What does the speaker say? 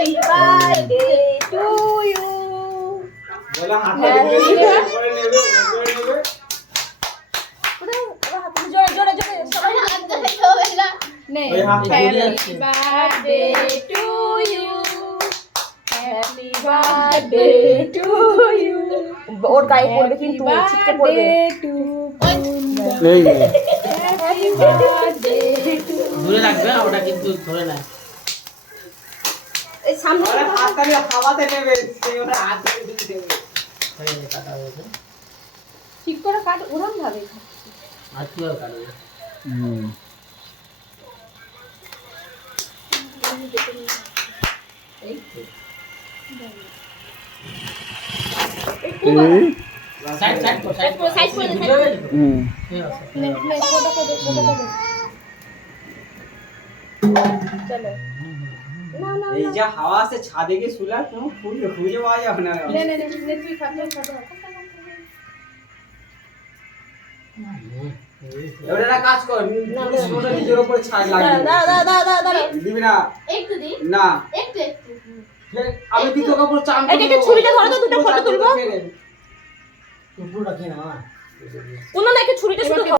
Happy birthday to you. বলা হাতে দিলে করে নেবে জোরে জোরে জোরে সবাই হাত ধরে বলা নে ওই হাতটা ঘুরিয়ে Happy birthday to you. Happy birthday to you. ওর গায়ে পড়বে কিন্তু ছিটকে পড়বে এই যে Happy birthday to দূরে রাখবে না, ওটা কিন্তু ধরে না। এই সামনে আরে হাতটা নিয়ে খাওয়াতে নেবে সেই ওটা হাত দিয়ে দিতে দেবে হয়ে গেছে, কাটা হয়ে গেছে। ঠিক করে কাট ওরম ভাবে আর কিভাবে কাটবে? এই তো। সাইড সাইড কর, সাইড কর, সাইড করে দে, ভিডিও হয়ে গেছে তো? ঠিক আছে। নে নে ফটো করে ফটো করে চলো না না এই যা হাওয়া আছে ছাদে গিয়ে শুলার কোনো খুঁজে পাওয়া যাবে না নে নে নে নে তুই খা এবারে একটা কাজ কর ওটা নিজের উপর ছাদ লাগিয়ে দাঁড়া দিবি না একটু দি না একটু একটু আমি দ্বিতীয় কাপড় চান এই যে ছুরিটা ধরো তো দুটো ফটো তুলবো পুরোটা খেয়ে নাও না। কোনো না একটু ছুরিটা শুধু